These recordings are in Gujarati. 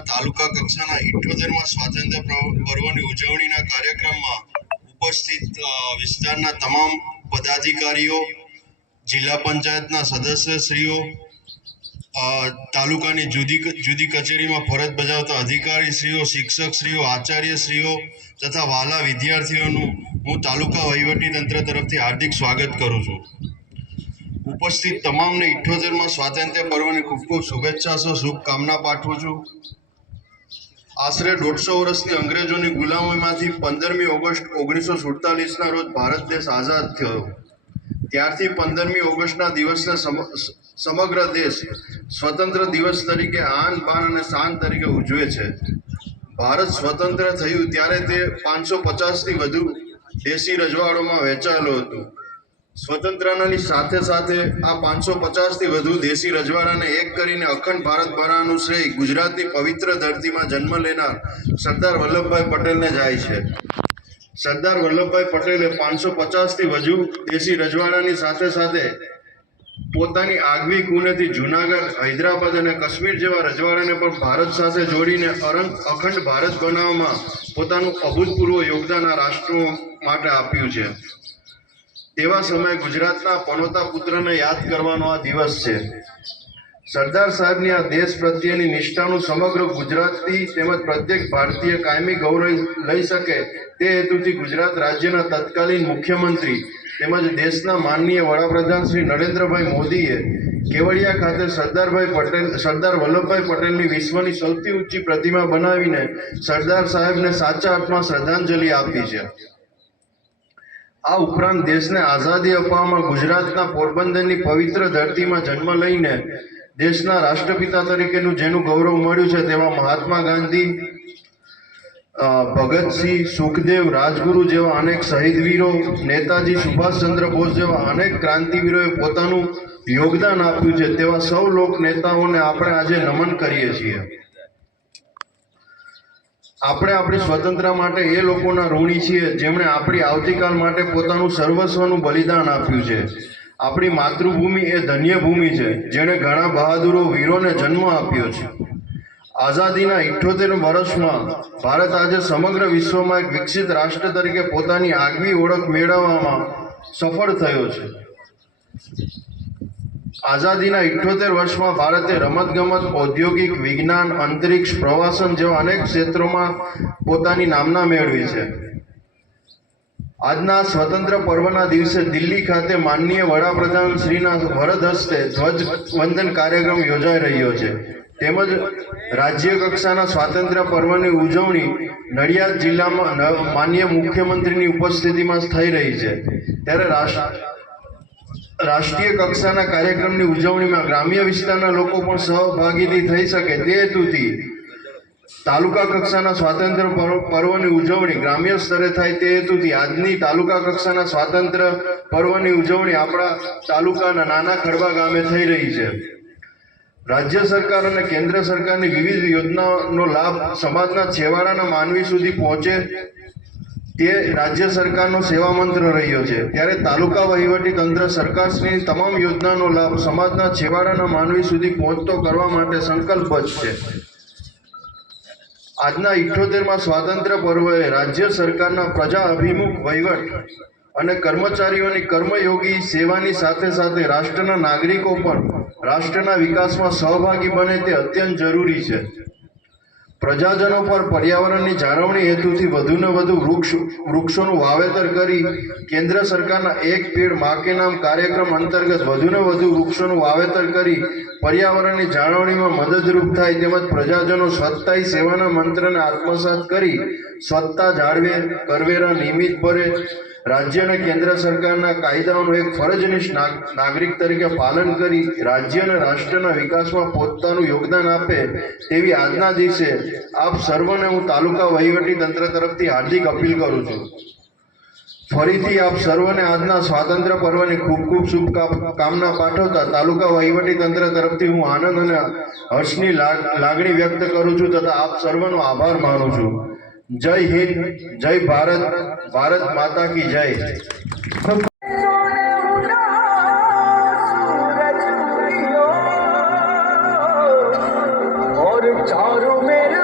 આજના તાલુકા કક્ષાના 78મા સ્વાતંત્ર્ય પર્વની ઉજવણીના કાર્યક્રમમાં ઉપસ્થિત વિસ્તારના તમામ પદાધિકારીઓ, જિલ્લા પંચાયતના સદસ્યશ્રીઓ, તાલુકાની જુદી કચેરીમાં ફરજ બજાવતા અધિકારીશ્રીઓ, શિક્ષકશ્રીઓ, આચાર્યશ્રીઓ તથા વાલા વિદ્યાર્થીઓનું હું તાલુકા વહીવટીતંત્ર તરફથી હાર્દિક સ્વાગત કરું છું. ઉપસ્થિત તમામને 78મા સ્વાતંત્ર્ય પર્વની ખૂબ ખૂબ શુભેચ્છા સો શુભકામના પાઠવું છું. આશરે 150 વર્ષની અંગ્રેજોની ગુલામીમાંથી 15મી ઓગસ્ટ 1947ના રોજ ભારત દેશ આઝાદ થયો. ત્યારથી 15મી ઓગસ્ટના દિવસને સમગ્ર દેશ સ્વતંત્ર દિવસ તરીકે આન બાન અને શાન તરીકે ઉજવે છે. ભારત સ્વતંત્ર થયું ત્યારે તે 550થી વધુ દેશી રજવાડોમાં વહેંચાયેલું હતું. સ્વતંત્રતાની સાથે સાથે આ 550થી વધુ દેશી રજવાડાને એક કરીને અખંડ ભારત બનાવવાનું શ્રેય ગુજરાતની પવિત્ર ધરતીમાં જન્મ લેનાર સરદાર વલ્લભભાઈ પટેલને જાય છે. સરદાર વલ્લભભાઈ પટેલે 550થી વધુ દેશી રજવાડાની સાથે સાથે પોતાની આગવી કુનેથી જૂનાગઢ, હૈદરાબાદ અને કાશ્મીર જેવા રજવાડાને પણ ભારત સાથે જોડીને અખંડ ભારત બનાવવામાં પોતાનું અભૂતપૂર્વ યોગદાન આ રાષ્ટ્રો માટે આપ્યું છે. તેવા સમયે ગુજરાતના પનોતા પુત્રને યાદ કરવાનો આ દિવસ છે. સરદાર સાહેબની આ દેશ પ્રત્યેની નિષ્ઠાનું સમગ્ર ગુજરાતી તેમજ પ્રત્યેક ભારતીય કાયમી ગૌરવ લઈ શકે તે હેતુથી ગુજરાત રાજ્યના તત્કાલીન મુખ્યમંત્રી તેમજ દેશના માનનીય વડાપ્રધાન શ્રી નરેન્દ્રભાઈ મોદીએ કેવડિયા ખાતે સરદાર વલ્લભભાઈ પટેલની વિશ્વની સૌથી ઊંચી પ્રતિમા બનાવીને સરદાર સાહેબને સાચા અર્થમાં શ્રદ્ધાંજલિ આપી છે. આ ઉપરાંત દેશને આઝાદી અપાવવામાં ગુજરાતના પોરબંદરની પવિત્ર ધરતીમાં જન્મ લઈને દેશના રાષ્ટ્રપિતા તરીકેનું જેનું ગૌરવ મળ્યું છે તેવા મહાત્મા ગાંધી, ભગતસિંહ, સુખદેવ, રાજગુરુ જેવા અનેક શહીદવીરો, નેતાજી સુભાષચંદ્ર બોઝ જેવા અનેક ક્રાંતિવીરોએ પોતાનું યોગદાન આપ્યું છે તેવા સૌ લોક નેતાઓને આપણે આજે નમન કરીએ છીએ. આપણે આપણી સ્વતંત્રતા માટે એ લોકોના ઋણી છીએ જેમણે આપણી આવતીકાલ માટે પોતાનું સર્વસ્વનું બલિદાન આપ્યું છે. આપણી માતૃભૂમિ એ ધન્ય ભૂમિ છે જેણે ઘણા બહાદુરો વીરોને જન્મ આપ્યો છે. આઝાદીના 78 વર્ષમાં ભારત આજે સમગ્ર વિશ્વમાં એક વિકસિત રાષ્ટ્ર તરીકે પોતાની આગવી ઓળખ મેળવવામાં સફળ થયો છે. આઝાદીના 78 વર્ષમાં ભારતે રમતગમત, ઔદ્યોગિક, વિજ્ઞાન, અંતરિક્ષ, પ્રવાસન જેવા અનેક ક્ષેત્રોમાં પોતાની નામના મેળવી છે. આજના સ્વતંત્ર પર્વના દિવસે દિલ્હી ખાતે માનનીય વડાપ્રધાન શ્રીના વરદ હસ્તે ધ્વજવંદન કાર્યક્રમ યોજાઈ રહ્યો છે. તેમજ રાજ્ય કક્ષાના સ્વાતંત્ર્ય પર્વની ઉજવણી નડિયાદ જિલ્લામાં માનનીય મુખ્યમંત્રીની ઉપસ્થિતિમાં થઈ રહી છે. ત્યારે રાષ્ટ્રીય કક્ષાના કાર્યક્રમની ઉજવણીમાં ગ્રામ્ય વિસ્તારના લોકો પણ સહભાગી થઈ શકે તે હેતુથી તાલુકા કક્ષાના સ્વાતંત્ર્ય પર્વની ઉજવણી ગ્રામ્ય સ્તરે થાય તે હેતુથી આજની તાલુકા કક્ષાના સ્વાતંત્ર્ય પર્વની ઉજવણી આપણા તાલુકાના નાના ખડબા ગામે થઈ રહી છે. રાજ્ય સરકાર અને કેન્દ્ર સરકારની વિવિધ યોજનાઓનો લાભ સમાજના છેવાડાના માનવી સુધી પહોંચે તે રાજ્ય સરકારનો સેવા મંત્ર રહ્યો છે. ત્યારે તાલુકા વહીવટી તંત્ર સરકારશ્રીની તમામ યોજનાનો લાભ સમાજના છેવાડાના માનવી સુધી પહોંચતો કરવા માટે સંકલ્પબદ્ધ છે. આજના 78મા સ્વાતંત્ર્ય પર્વએ રાજ્ય સરકારના પ્રજા અભિમુખ વહીવટ અને કર્મચારીઓની કર્મયોગી સેવાની સાથે સાથે રાષ્ટ્રના નાગરિકો પણ રાષ્ટ્રના વિકાસમાં સહભાગી બને તે અત્યંત જરૂરી છે. પ્રજાજનો પર પર્યાવરણની જાળવણી હેતુથી વધુને વધુ વૃક્ષોનું વાવેતર કરી કેન્દ્ર સરકારના એક પેડ મા કે નામ કાર્યક્રમ અંતર્ગત વધુને વધુ વૃક્ષોનું વાવેતર કરી પર્યાવરણની જાળવણીમાં મદદરૂપ થાય તેમજ પ્રજાજનો સ્વચ્છતાની સેવાના મંત્રને આત્મસાત કરી સ્વચ્છતા જાળવે, કરવેરા નિયમિત ભરે, રાજ્ય અને કેન્દ્ર સરકારના કાયદાઓનું એક ફરજનિષ્ઠ નાગરિક તરીકે પાલન કરી રાજ્ય અને રાષ્ટ્રના વિકાસમાં પોતાનું યોગદાન આપે તેવી આજના દિવસે આપ સર્વને હું તાલુકા વહીવટી તંત્ર તરફથી હાર્દિક અપીલ કરું છું. ફરીથી આપ સર્વને આજના સ્વાતંત્ર્ય પર્વની ખૂબ ખૂબ શુભકામના પાઠવતા તાલુકા વહીવટી તંત્ર તરફથી હું આનંદ અને હર્ષની લાગણી વ્યક્ત કરું છું તથા આપ સર્વનો આભાર માનું છું. જય હિન્દ, જય ભારત, ભારત માતા કી જય. और चारों मेरे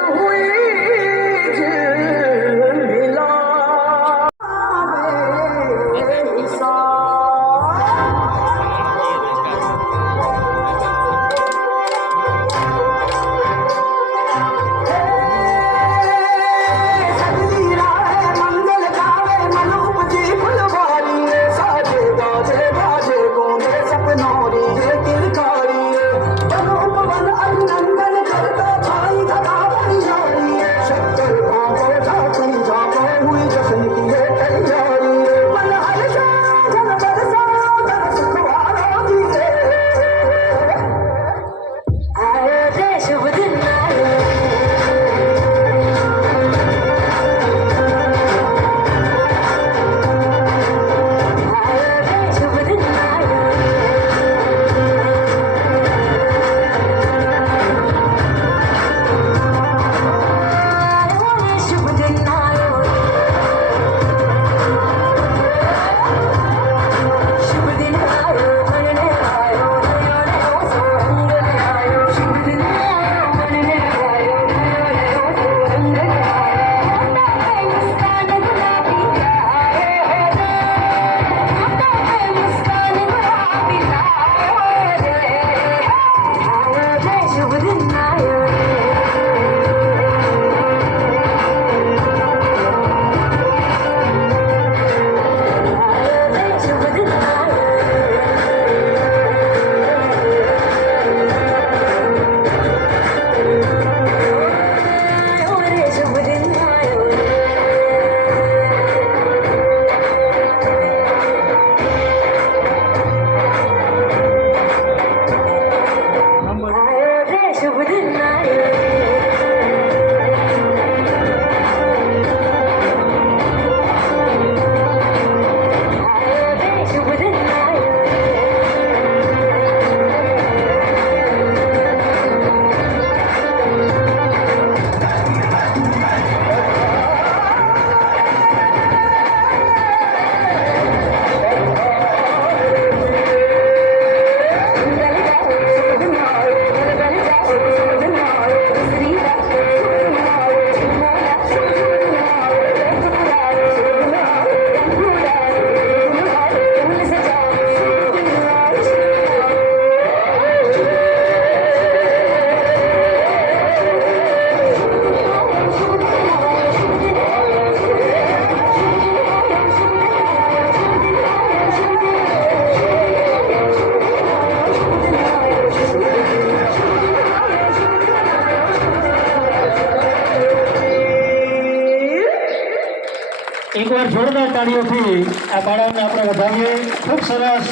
એકવાર જોરદાર તાળીઓથી આ બાળકને આપણે વધાવીએ. ખૂબ સરસ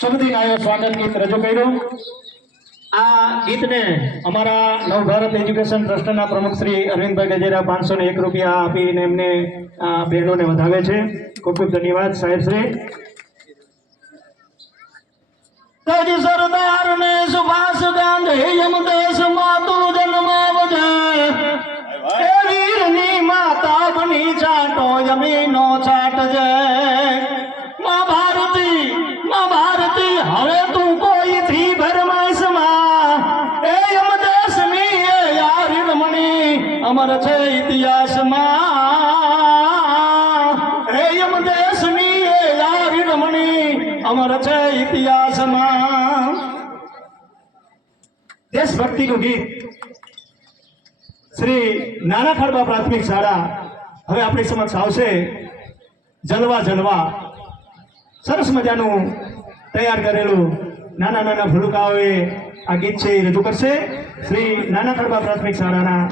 સુખદીન આયો સ્વાગત ગીત રજૂ કર્યું. આ ગીતને અમારા નવભારત એજ્યુકેશન ટ્રસ્ટના પ્રમુખ શ્રી અરવિંદભાઈ ગજેરા 501 રૂપિયા આપીને એમને આ બહેનોને વધાવે છે. ખૂબ ખૂબ ધન્યવાદ સાહેબ શ્રી. તેજ સરદાર ને સુભાષ ગાંધી એમ દેશમાં તું જન્માવજે. એ વીરની માતા બની ચાટો જમીનો છાટજે. માં ભારતી હવે તું કોઈથી ભરમાઈશમાં. એ એમ દેશની એ યારી રમણી અમર છે ઇતિહાસમાં. એ એમ દેશની એ યારી રમણી અમર છે ઇતિહાસમાં. દેશભક્તિનું ગીત શ્રી નાના ખડબા પ્રાથમિક શાળા હવે આપણી સમક્ષ આવશે. જલવા જલવા સરસ મજાનું તૈયાર કરેલું નાના નાના ભૂલકાઓએ આ ગીત છે એ રજૂ કરશે. શ્રી નાના ખડબા પ્રાથમિક શાળાના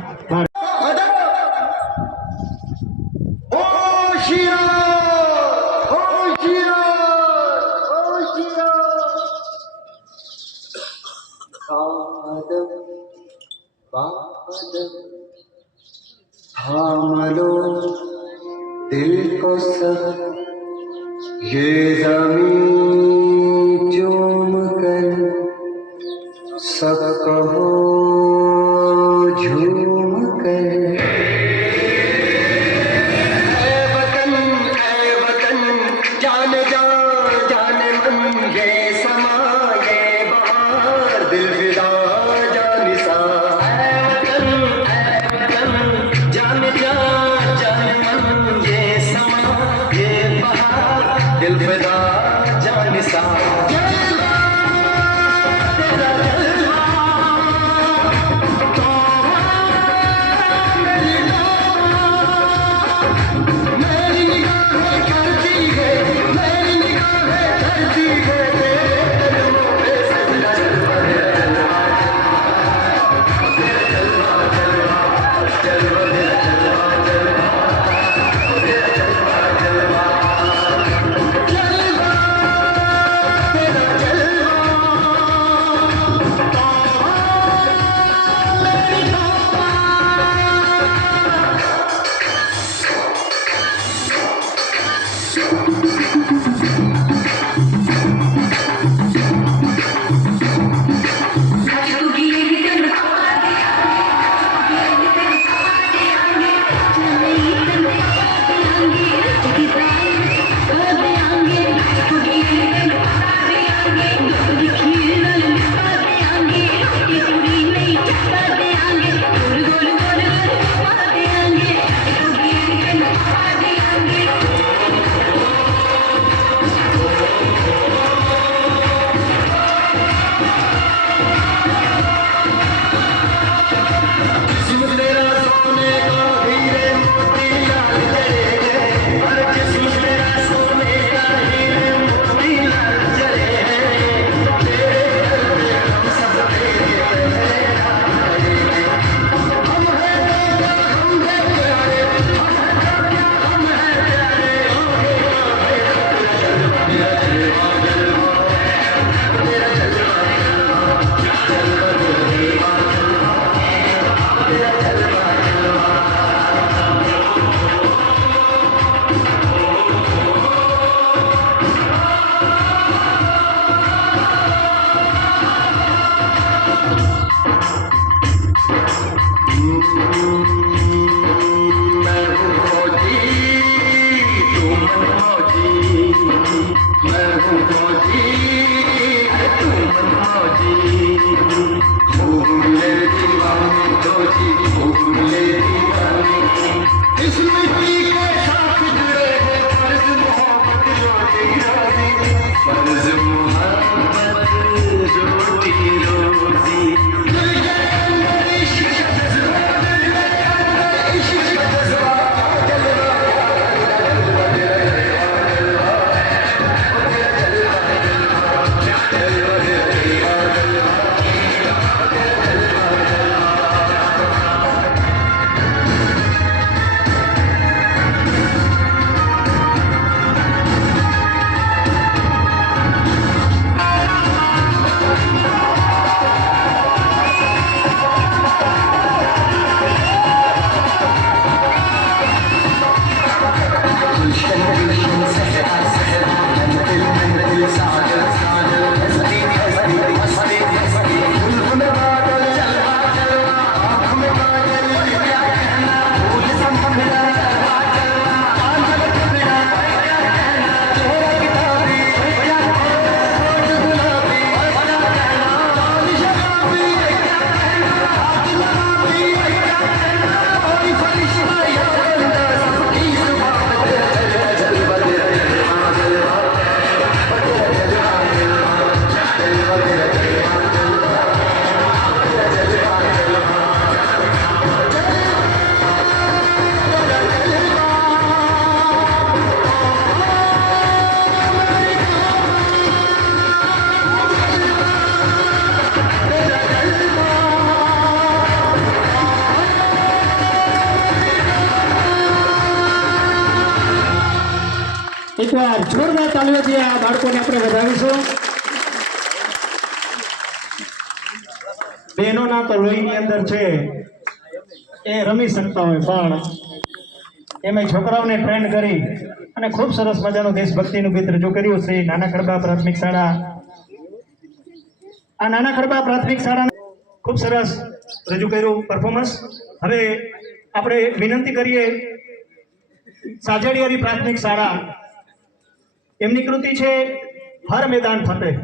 थाम लो दिल को सब ये ज़मीं चूम कर सब कहो झूम कर. ऐ वतन जान जान मन ये समा ये बहार दिल फिदा जानिसा. दिल फिदा जानिसा. मेरी निगाहें करती है मेरी निगाहें करती है तेरे कदमों पे सजदा. એકવાર જોરદાર તાલીઓથી આ બાળકોને આપણે વધાવીશું. બહેનોના તો લોહીની અંદર છે, એ રમી શકતા હોય, પણ એમાં છોકરાઓને ટ્રેન કરી અને ખૂબ સરસ મજાનું દેશભક્તિનું ગીત રજૂ કર્યું શ્રી નાના ખડબા પ્રાથમિક શાળા. આ નાના ખડબા પ્રાથમિક શાળા ખૂબ સરસ રજૂ કર્યું પરફોર્મન્સ. હવે આપણે વિનંતી કરીએ સાજડિયારી પ્રાથમિક શાળા, એમની કૃતિ છે હર મેદાન ફતેહ.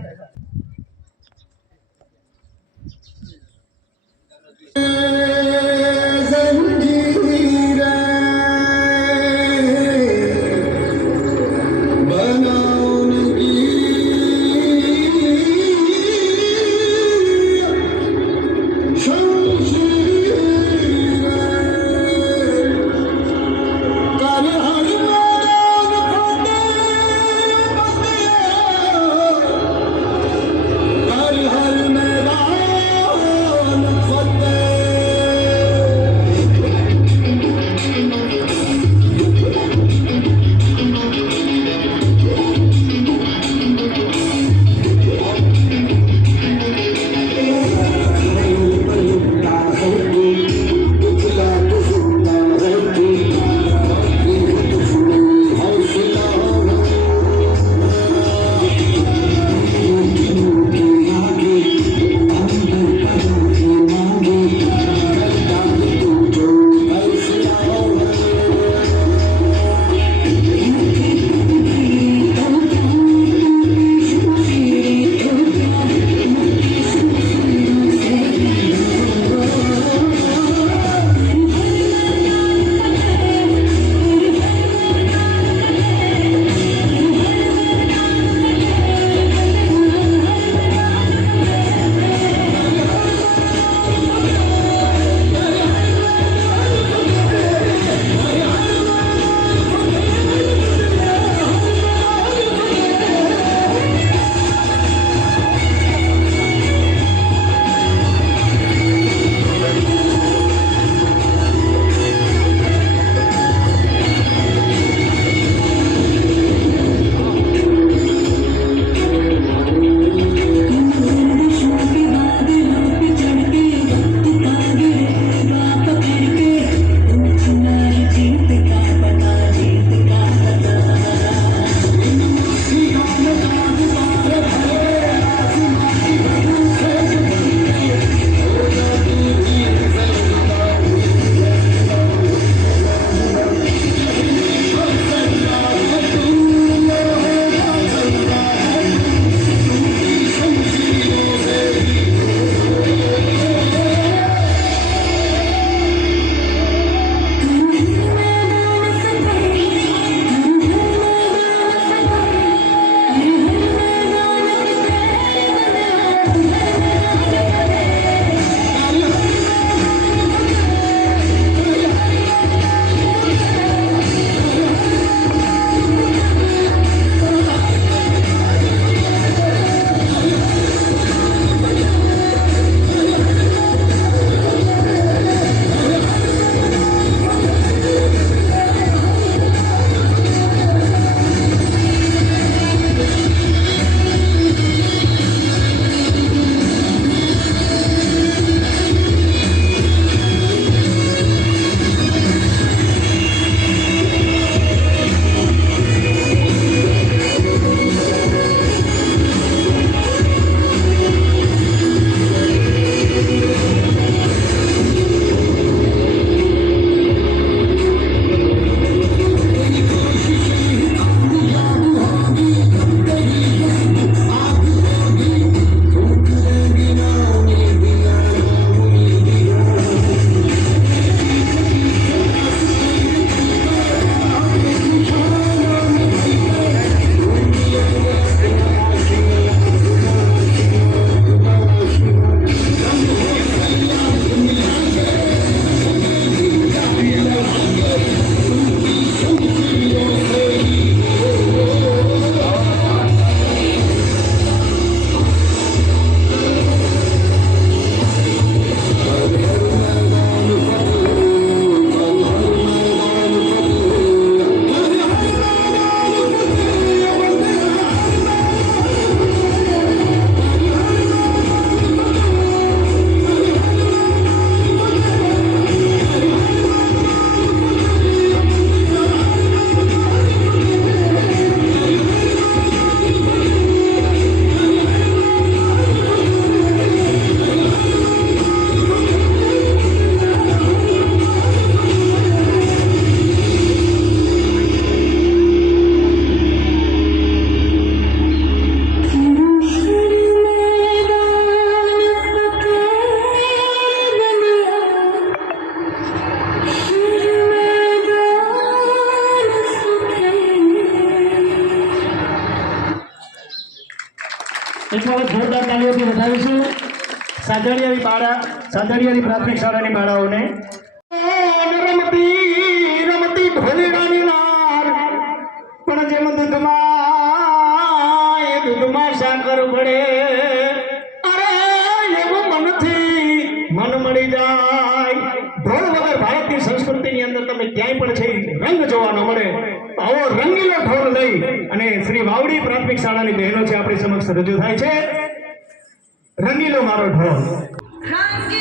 સાંધળિયાની પ્રાથમિક શાળાની બાળાઓને રમતી રમતી ઢોલેડાની વાર પણ જેમ દૂધમાં સાકર પડે અરે એવું મનથી મન મળી જાય. ઢોલ વગર ભારતની સંસ્કૃતિની અંદર તમે ક્યાંય પણ છે રંગ જોવા ન મળે. આવો રંગીલો ઢોલ લઈ અને શ્રી વાવડી પ્રાથમિક શાળાની બહેનો છે આપણી સમક્ષ રજૂ થાય છે. રંગીલો મારો ઢોલ. Thank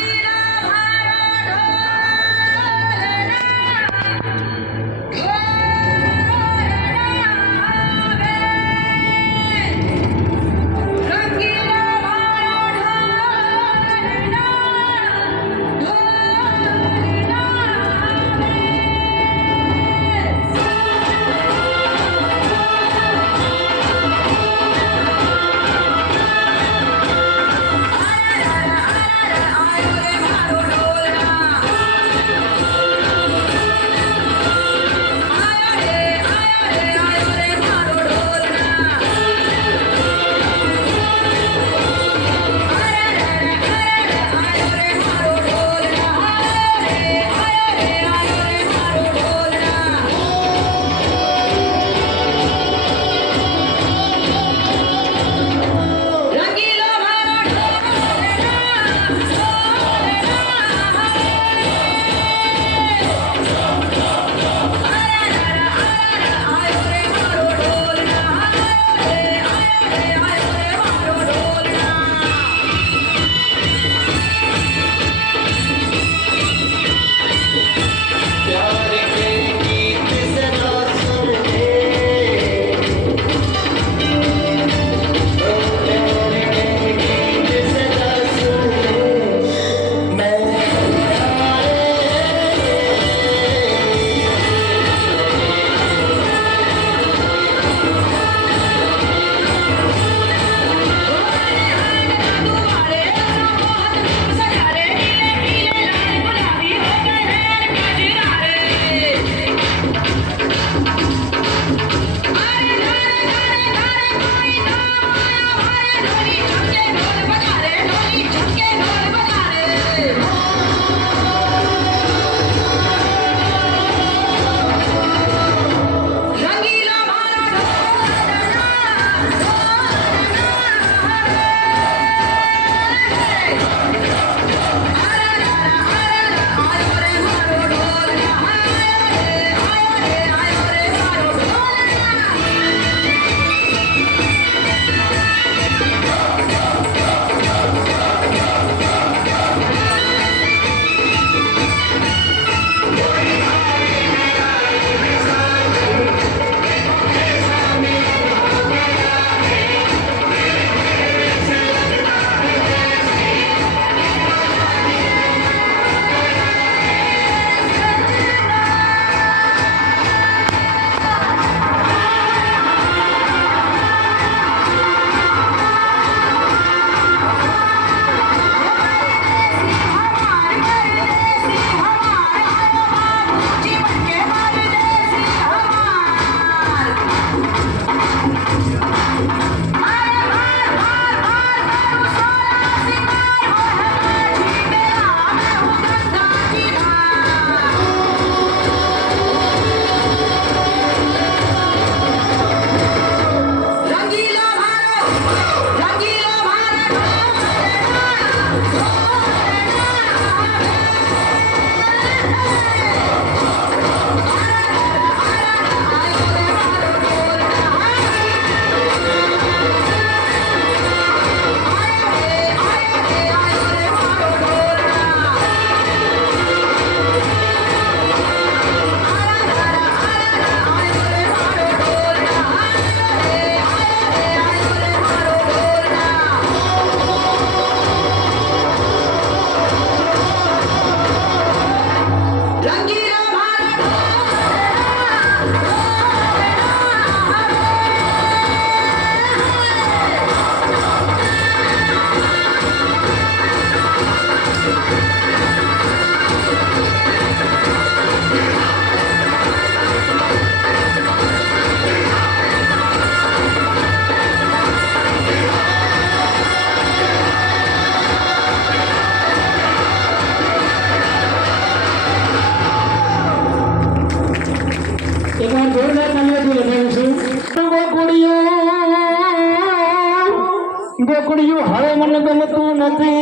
મને ગમતું નથી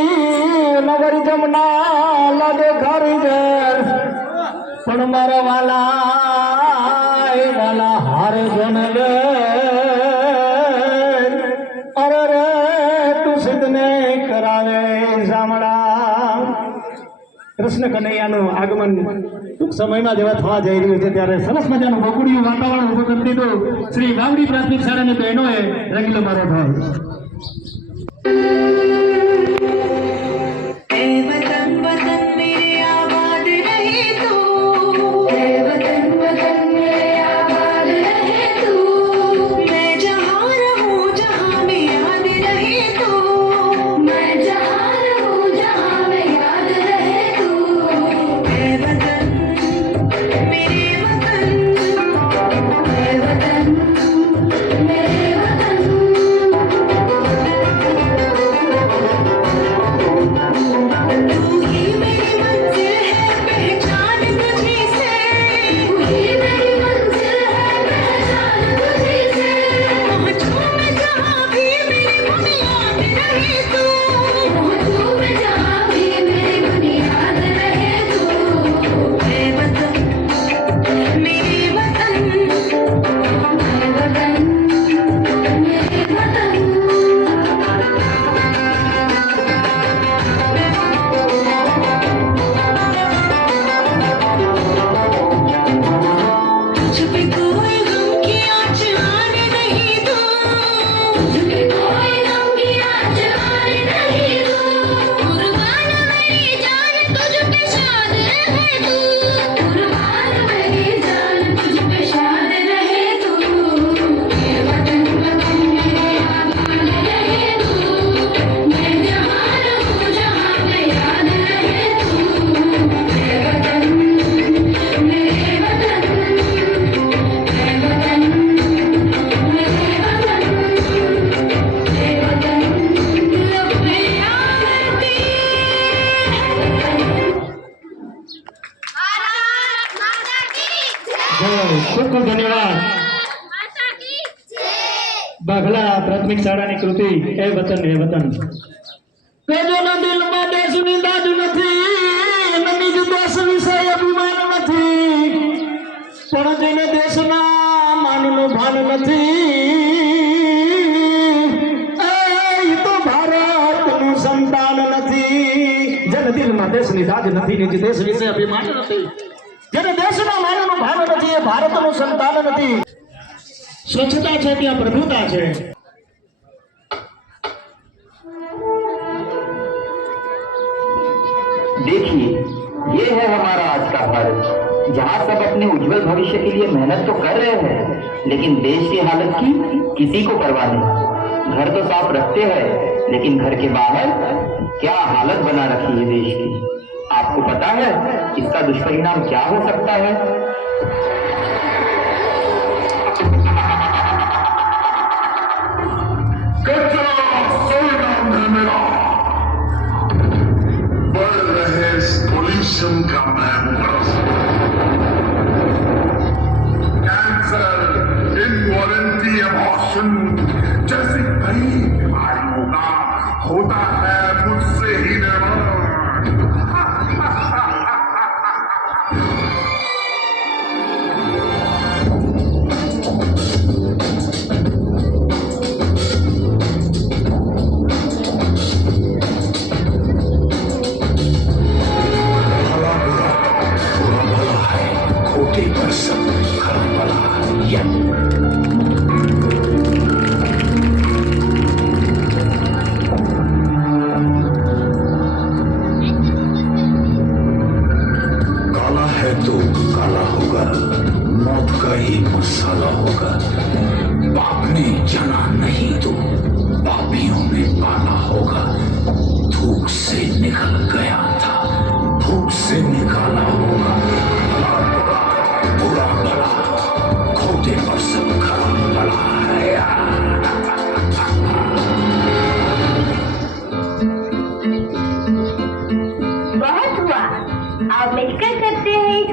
નગર જમના લાગે ખારી જર પણ મારા વાલા હારે જન લે અરે રે તું સિદ્ધને કરાવે સામડા કૃષ્ણ કનૈયાનું આગમન ટૂંક સમયમાં જેવા થવા જઈ રહ્યું છે ત્યારે સરસ મજાનું બકુડિયું વાતાવરણ ઉભું કરી દીધું શ્રી ગામડી પ્રાથમિક શાળાની બહેનોએ રંગીલો મારો ભાવ वतन वतन मेरे आबाद रहे तू वतन वतन मेरे आबाद रहे तू मैं जहाँ रहूँ जहाँ में याद रहे तू मैं जहाँ रहूँ जहाँ में याद रहे तू वतन मेरे वतन वतन मेरे वतन तू ही मेरी मंजिल है पहचान तुझी से तू ही मेरी मंजिल है पहचान तुझी से पहुँचूं मैं जहाँ भी मेरी बुनियाद रहे तू पहुँचूं मैं जहाँ भी मेरी बुनियाद रहे तू मैं वतन मेरे वतन मैं वतन मेरे वतन तुझ पे कोई गम की आँच आने नहीं दूँ तुझ पे कोई गम की आँच आने नहीं दूँ कुर्बान मेरी जान तुझ पे शाद रहे तू कुर्बान मेरी जान तुझ पे शाद रहे तू ये वतन वतन मेरे आबाद रहे तू मैं जहाँ रहूँ जहाँ में याद रहे तू ये वतन मेरे वतन ખૂબ ખૂબ ધન્યવાદ બાઘલા પ્રાથમિક શાળાની કૃતિ એ વતન કે જેના દિલમાં દેશની દાદ નથી અને નિજ દેશ વિશે અભિમાન નથી પણ જેને દેશના માનનું ભાન નથી એ તો ભારતનું સંતાન નથી જેને દિલમાં દેશની દાદ નથી નિજ દેશ વિશે અભિમાન નથી જેને દેશના માનનું ભાન નથી એ ભારતનું સંતાન નથી સ્વચ્છતા છે ત્યાં પ્રભુતા છે देखिए ये है हमारा आज का भारत जहाँ सब अपने उज्जवल भविष्य के लिए मेहनत तो कर रहे हैं लेकिन देश की हालत की किसी को परवाह नहीं घर तो साफ रखते हैं लेकिन घर के बाहर क्या हालत बना रखी है देश की आपको पता है इसका दुष्परिणाम क्या हो सकता है पोल्यूशन का कैंसर इनवॉलेंटरी अबॉर्शन जैसी कई बीमारियों का होता है मुझसे ही निर्माण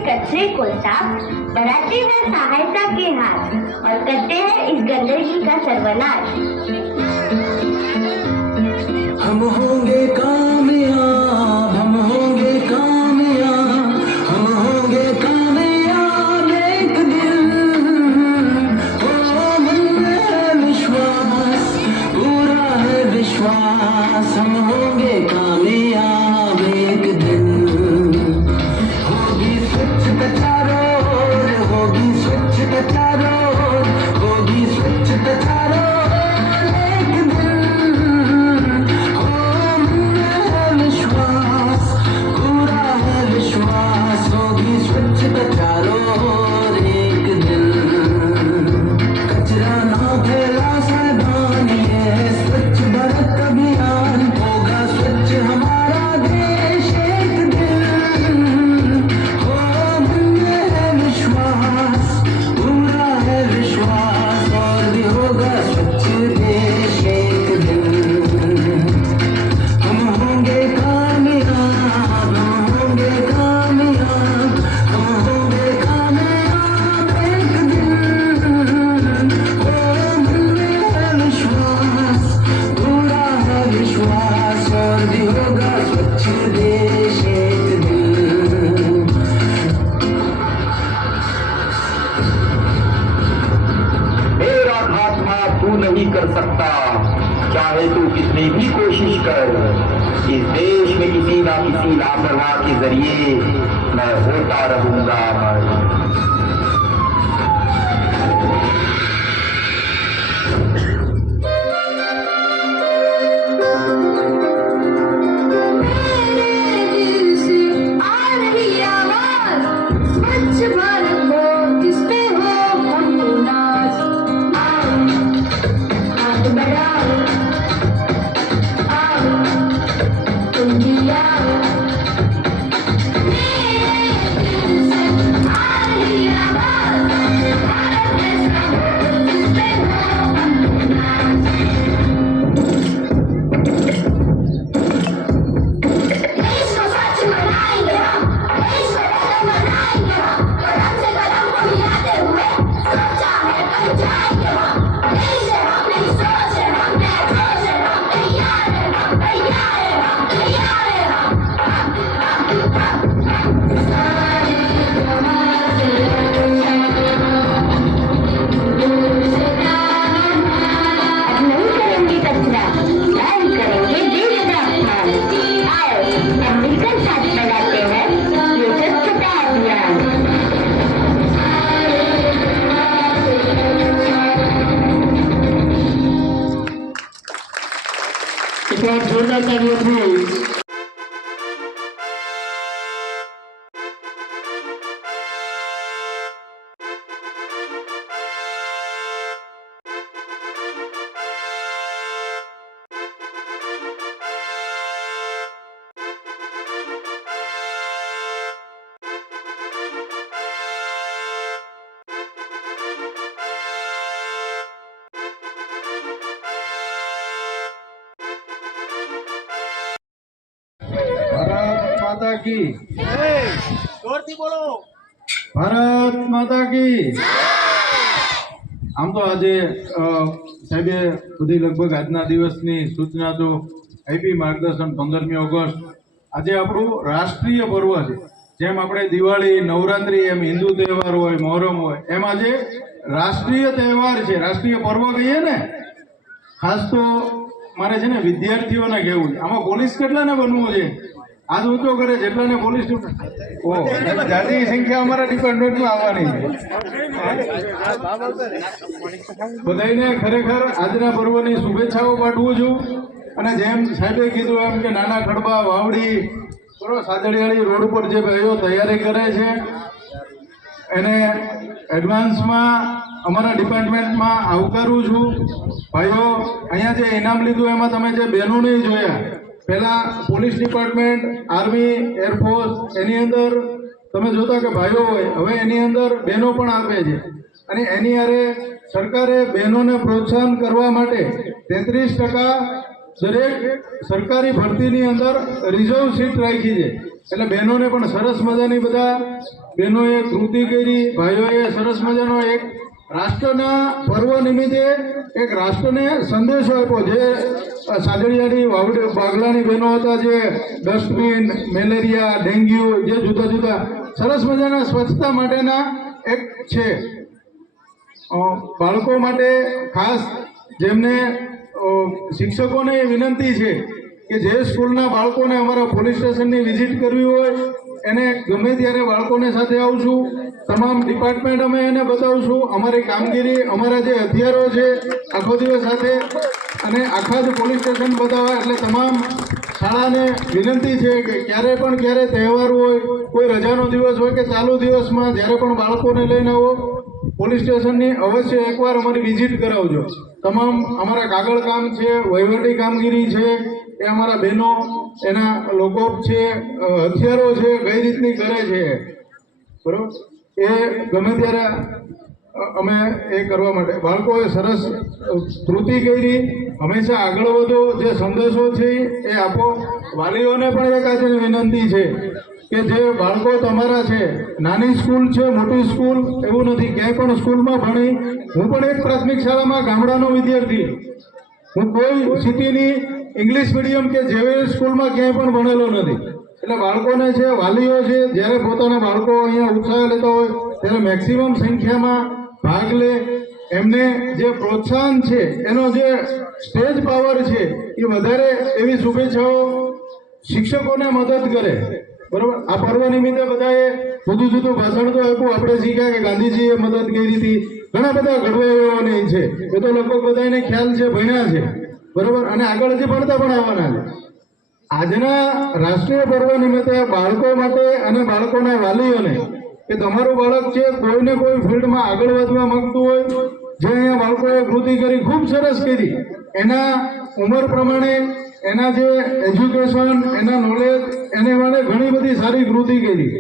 कचरे को साफ बढ़ाते हैं सहायता के हाथ और करते हैं इस गंदगी का सर्वनाश। हम होंगे कामयाब, हम होंगे कामयाब, हम होंगे कामयाब एक दिन। ओ मन में है विश्वास, पूरा है विश्वास, हम होंगे कामयाब एक दिन। होगी स्वच्छता चारों ओर, होगी स्वच्छता चारों ओर, होगी स्वच्छता चारों ओर एक दिन। ओ मन में है विश्वास, पूरा है विश्वास, होगी स्वच्छता चारों ओर एक दिन। कचरा ना फैला सावधान, ये है स्वच्छ भारत अभियान, होगा स्वच्छ हमारा देश एक दिन। हो मन में है विश्वास, पूरा है विश्वास, और भी होगा स्वच्छ देश एक दिन। हम होंगे कामयाब, हम होंगे कामयाब, हम होंगे कामयाब एक दिन। ओ मन में है विश्वास, पूरा है विश्वास, और भी होगा स्वच्छ देश एक दिन। मेरा खात्मा तू नहीं कर सकता, चाहे तू कितनी भी कोशिश कर। इस देश में किसी ना किसी लापरवाह के जरिए मैं होता रहूंगा अमर। मेरे दिल से आ रही आवाज, स्वच्छ भारत हो किसपे हो हमको नाज। आओ हाथ बढ़ाओ, आओ तुम भी आओ। मेरे दिल से आ रही आवाज, भारत जैसा हो किसपे हो हमको नाज। देश को स्वच्छ बनाएंगे हम, देश को बेहतर बनाएंगे हम, कदम से कदम को मिलाते हुए सोचा है बन जाएंगे हम। देश है हम, नहीं सोच है हम, नया जोश है हम, तैयार है हम, तैयार है हम, तैयार है हम। सारे जहां से दूर से दामन, अब नहीं करेंगे कचरा, नहीं करेंगे देश का अपमान। आओ हम मिलकर साथ बढ़ाते हैं ये स्वच्छता अभियान। એક વાર જોરદાર તાળીઓથી भारत माता की जोरથી બોલો ભારત માતા की આમ તો આજે સાહેબે બધી લગભગ આજના દિવસની સૂચના તો આપી માર્ગદર્શન 15મી ઓગસ્ટ આજે આપણું રાષ્ટ્રીય પર્વ છે જેમ આપણે દિવાળી નવરાત્રી એમ હિન્દુ તહેવાર હોય મોહરમ હોય એમ આજે રાષ્ટ્રીય તહેવાર છે રાષ્ટ્રીય પર્વ કહીએ ને ખાસ તો મારે છે ને વિદ્યાર્થીઓને કહેવું છે આમાં પોલીસ કેટલાને બનવું છે હાથ ઊંચો કરે જેટલાને પોલીસ જાતિ સંખ્યા અમારા ડિપાર્ટમેન્ટમાં આવવાની છે બધાને ખરેખર આજના પર્વની શુભેચ્છાઓ પાઠવું છું અને જેમ સાહેબે કીધું એમ કે નાના ખડબા વાવડી બરોબર સાદડિયાળી રોડ ઉપર જે ભાઈઓ તૈયારી કરે છે એને એડવાન્સમાં અમારા ડિપાર્ટમેન્ટમાં આવકારું છું ભાઈઓ અહીંયા જે ઇનામ લીધું એમાં તમે જે બહેનોને જોયા પહેલા પોલીસ ડિપાર્ટમેન્ટ આર્મી એરફોર્સ એની અંદર તમે જોતા કે ભાઈઓ હોય હવે એની અંદર બહેનો પણ આપે છે અને એની હારે સરકારે બહેનોને પ્રોત્સાહન કરવા માટે 33% દરેક સરકારી ભરતીની અંદર રિઝર્વ સીટ રાખી છે એટલે બહેનોને પણ સરસ મજાની બધા બહેનોએ કૃતિ કરી ભાઈઓએ સરસ મજાનો એક રાષ્ટ્રના પર્વ નિમિત્તે એક રાષ્ટ્રને સંદેશો આપ્યો. જે સાદડિયાની વાવડી બાગલાની બહેનો હતા, જે ડસ્ટબિન, મેલેરિયા, ડેન્ગ્યુ, જે જુદા જુદા સરસ મજાના સ્વચ્છતા માટેના એક છે. બાળકો માટે ખાસ જેમને શિક્ષકોને વિનંતી છે કે જે સ્કૂલના બાળકોને અમારા પોલીસ સ્ટેશનની વિઝિટ કરવી હોય એને ગમે ત્યારે બાળકોને સાથે આવશું. તમામ ડિપાર્ટમેન્ટ અમે એને બતાવશું, અમારી કામગીરી, અમારા જે હથિયારો છે આખો દિવસ સાથે, અને આખા જ પોલીસ સ્ટેશન બતાવવા. એટલે તમામ શાળાને વિનંતી છે કે ક્યારે તહેવાર હોય, કોઈ રજાનો દિવસ હોય કે ચાલુ દિવસમાં જ્યારે પણ બાળકોને લઈને આવો, પોલીસ સ્ટેશનની અવશ્ય એકવાર અમારી વિઝિટ કરાવજો. તમામ અમારા કાગળ કામ છે, વહીવટી કામગીરી છે, એ અમારા બહેનો, એના લોકો છે, હથિયારો છે, કઈ રીતની કરે છે, બરોબર, એ ગમે ત્યારે અમે એ કરવા માટે બાળકોએ સરસ કૃતિ કરી. હંમેશા આગળ વધો, જે સંદેશો છે એ આપો. વાલીઓને પણ એક આજે વિનંતી છે કે જે બાળકો તમારા છે, નાની સ્કૂલ છે, મોટી સ્કૂલ એવું નથી, ક્યાંય પણ સ્કૂલમાં ભણી. હું પણ એક પ્રાથમિક શાળામાં ગામડાનો વિદ્યાર્થી, હું કોઈ સિટીની ઇંગ્લિશ મીડિયમ કે જેવી સ્કૂલમાં ક્યાંય પણ ભણેલો નથી. એટલે બાળકોને છે, વાલીઓ છે, જ્યારે પોતાના બાળકો અહીંયા ઉત્સાહ લેતા હોય ત્યારે મેક્સિમમ સંખ્યામાં ભાગ લે. એમને જે પ્રોત્સાહન છે, એનો જે સ્ટેજ પાવર છે એ વધારે, એવી શુભેચ્છાઓ શિક્ષકોને મદદ કરે. બરોબર, આ પર્વ નિમિત્તે બધાએ જુદું જુદું ભાષણ તો આપ્યું. આપણે શીખ્યા કે ગાંધીજીએ મદદ કરી હતી, ઘણા બધા ઘડવૈયાઓને છે, એ તો લગભગ બધાને ખ્યાલ છે, ભણ્યા છે, બરોબર, અને આગળ જે ભણતા પણ આવવાના છે. આજના રાષ્ટ્રીય પર્વ નિમિત્તે બાળકો માટે અને બાળકોના વાલીઓને કે તમારું બાળક છે કોઈને કોઈ ફિલ્ડમાં આગળ વધવા માંગતું હોય, જે અહીંયા બાળકોએ કૃતિ કરી, ખૂબ સરસ કરી, એના ઉંમર પ્રમાણે, એના જે એજ્યુકેશન, એના નોલેજ, એને માટે ઘણી બધી સારી કૃતિ કરી,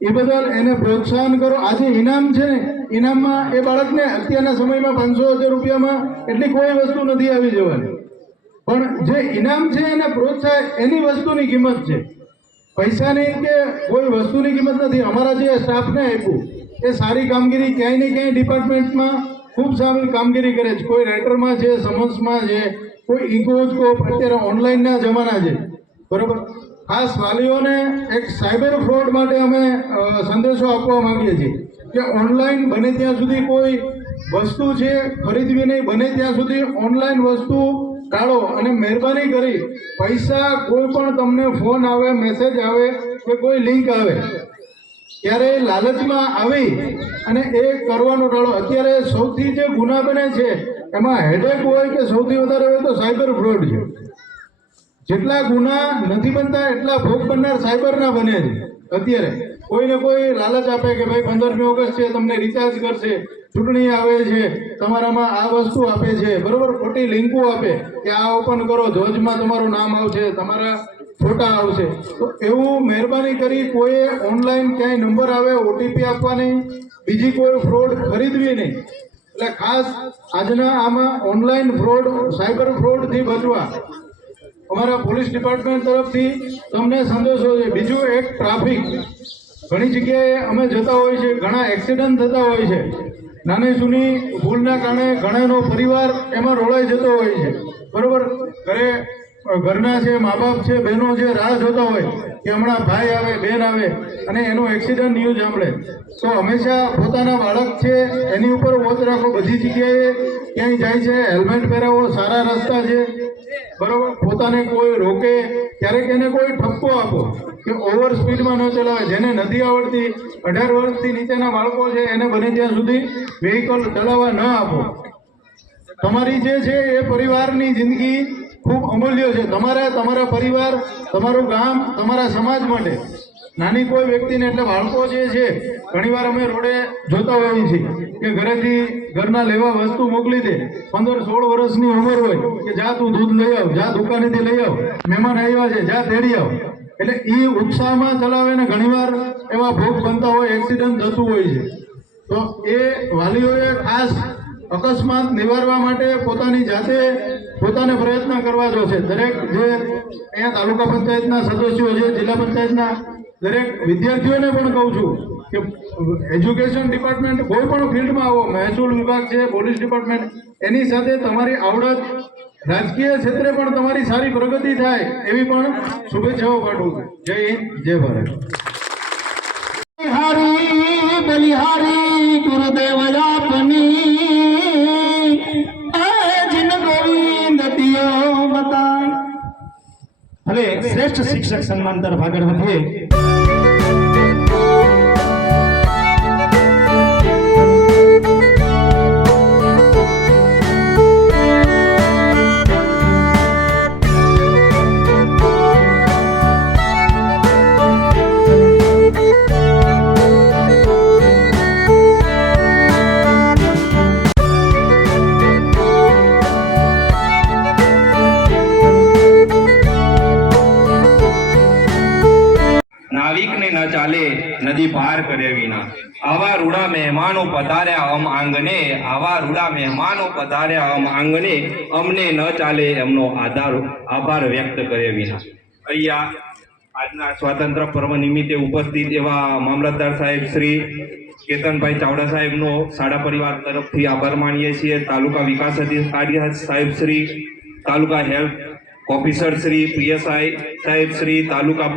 એ બદલ એને પ્રોત્સાહન કરો. આજે ઇનામ છે ને, ઇનામમાં એ બાળકને અત્યારના સમયમાં 500,000 રૂપિયામાં એટલી કોઈ વસ્તુ નથી આવી જવાની, પણ જે ઇનામ છે એને પ્રોત્સાહન, એની વસ્તુની કિંમત છે, પૈસાની કે કોઈ વસ્તુની કિંમત નથી. અમારા જે સ્ટાફને આપ્યું એ સારી કામગીરી, ક્યાંય ને ક્યાંય ડિપાર્ટમેન્ટમાં ખૂબ સારી કામગીરી કરે છે. કોઈ રાઇટરમાં છે, સમન્સમાં છે, કોઈ ઇકોસ્કોપ, અત્યારે ઓનલાઈનના જમાના છે, બરોબર. ખાસ વાલીઓને એક સાયબર ફ્રોડ માટે અમે સંદેશો આપવા માંગીએ છીએ કે ઓનલાઈન બને ત્યાં સુધી કોઈ વસ્તુ છે ખરીદવી નહીં, બને ત્યાં સુધી ઓનલાઈન વસ્તુ ટાળો. અને મહેરબાની કરી પૈસા, કોઈ પણ તમને ફોન આવે, મેસેજ આવે કે કોઈ લિંક આવે, ત્યારે લાલચમાં આવી અને એ કરવાનું ટાળો. અત્યારે સૌથી જે ગુના બને છે એમાં હેડેક હોય કે સૌથી વધારે હોય તો સાયબર ફ્રોડ છે. જેટલા ગુના નથી બનતા એટલા ભોગ બનનાર સાયબરના બને છે. અત્યારે કોઈને કોઈ લાલચ આપે કે ભાઈ 15મી ઓગસ્ટ છે, તમને રિચાર્જ કરશે, ચૂંટણી આવે છે, તમારામાં આ વસ્તુ આપે છે, બરોબર, ખોટી લિંકો આપે કે આ ઓપન કરો, ધ્વજમાં તમારું નામ આવશે, તમારા ફોટા આવશે. તો એવું મહેરબાની કરી કોઈએ ઓનલાઈન ક્યાંય નંબર આવે, ઓટીપી આપવાની, બીજી કોઈ ફ્રોડ ખરીદવી નહીં. એટલે ખાસ આજના આમાં ઓનલાઈન ફ્રોડ, સાયબર ફ્રોડથી બચવા અમારા પોલીસ ડિપાર્ટમેન્ટ તરફથી તમને સંદેશો છે. બીજું એક ટ્રાફિક, ઘણી જગ્યાએ અમે જતા હોય છે, ઘણા એક્સિડન્ટ થતા હોય છે, નાની જૂની ભૂલના કારણે ઘણાનો પરિવાર એમાં રોળાઈ જતો હોય છે, બરોબર. ઘરના છે, મા બાપ છે, બહેનો છે, રાહ જોતા હોય કે હમણાં ભાઈ આવે, બહેન આવે અને એનો એક્સિડન્ટ ન્યૂઝ સાંભળે. તો હંમેશા પોતાના બાળક છે એની ઉપર વોચ રાખો. બધી જગ્યાએ ક્યાંય જાય છે હેલ્મેટ પહેરાવો, સારા રસ્તા છે, બરોબર. પોતાને કોઈ રોકે ક્યારેક એને કોઈ ઠપકો આપો કે ઓવર સ્પીડમાં ન ચલાવે. જેને નથી આવડતી, 18 વર્ષથી નીચેના બાળકો છે, એને બને ત્યાં સુધી વ્હીકલ ચલાવવા ન આપો. તમારી જે છે એ પરિવારની જિંદગી ખૂબ અમૂલ્ય છે. તમારા પરિવાર, તમારું ગામ, તમારા સમાજ માટે નાની કોઈ વ્યક્તિને, એટલે બાળકો જે છે, ઘણીવાર અમે રોડે જોતા હોઈએ છીએ કે ઘરેથી ઘરના લેવા વસ્તુ મોકલી દે, 15-16 વર્ષની ઉંમર હોય કે જા તું દૂધ લઈ આવ, જા દુકાનેથી લઈ આવ, મહેમાન આવ્યા છે, જા તેડી આવ. એટલે એ ઉત્સાહમાં ચલાવે ને ઘણીવાર એવા ભોગ બનતા હોય, એક્સિડન્ટ થતું હોય છે. તો એ વાલીઓએ ખાસ અકસ્માત નિવારવા માટે પોતાની જાતે પોતાને પ્રયત્ન કરવા જોશે. દરેક જે અહીંયા તાલુકા પંચાયતના સદસ્યો છે, જિલ્લા પંચાયતના દરેક વિદ્યાર્થીઓને પણ કહું છું કે એજ્યુકેશન ડિપાર્ટમેન્ટ કોઈ પણ ફિલ્ડમાં આવો, મહેસૂલ વિભાગ છે, પોલીસ ડિપાર્ટમેન્ટ, એની સાથે તમારી આવડત, રાજકીય ક્ષેત્રે પણ તમારી સારી પ્રગતિ થાય એવી પણ શુભેચ્છાઓ પાઠવું છું. જય હિન્દ, જય ભારત. બલિહારી બલિહારી ગુરુદેવ આપની જિન ગોવિંદ દિયો બતાય. હવે શ્રેષ્ઠ શિક્ષક સન્માન તરફ આગળ વધીએ. નાવિકને ન ચાલે નદી પાર કરે વિના. આવા રૂડા મહેમાનો પધાર્યા અમ આંગણે, આવા રૂડા મહેમાનો પધાર્યા અમ આંગણે, અમને ન ચાલે એમનો આભાર વ્યક્ત કરે વિના. અહીંયા આજના સ્વાતંત્ર્ય પર્વ નિમિત્તે ઉપસ્થિત એવા મામલતદાર સાહેબ શ્રી કેતનભાઈ ચાવડા સાહેબનો શાળા પરિવાર તરફથી આભાર માનીએ છીએ. તાલુકા વિકાસ અધિકારી સાહેબ શ્રી, તાલુકા હેલ્થ ઓફિસર શ્રી, પીએસઆઈ સાહેબ શ્રી, તાલુકા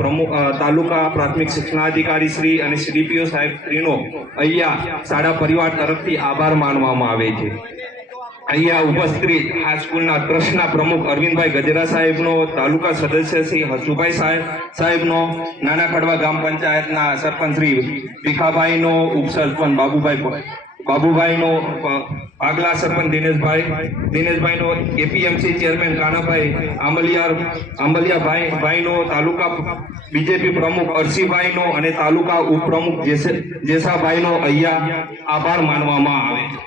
પ્રાથમિક શિક્ષણાધિકારી શ્રી અને સીડીપીઓ સાહેબ શ્રીનો અહીંયા શાળા પરિવાર તરફથી આભાર માનવામાં આવે છે. અહીંયા ઉપસ્થિત આ સ્કૂલના ટ્રસ્ટના પ્રમુખ અરવિંદભાઈ ગજેરા સાહેબનો, તાલુકા સદસ્ય શ્રી હસુભાઈ સાહેબનો, નાના ખડવા ગ્રામ પંચાયતના સરપંચ શ્રી ભીખાભાઈનો, ઉપસરપંચ બાબુભાઈનો, આગલા સરપંચ દિનેશભાઈનો, એપીએમસી ચેરમેન કાનાભાઈ આંબલિયાભાઈનો, તાલુકા બીજેપી પ્રમુખ અરસીભાઈનો અને તાલુકા ઉપપ્રમુખ જેસાભાઈનો અહીંયા આભાર માનવામાં આવે છે.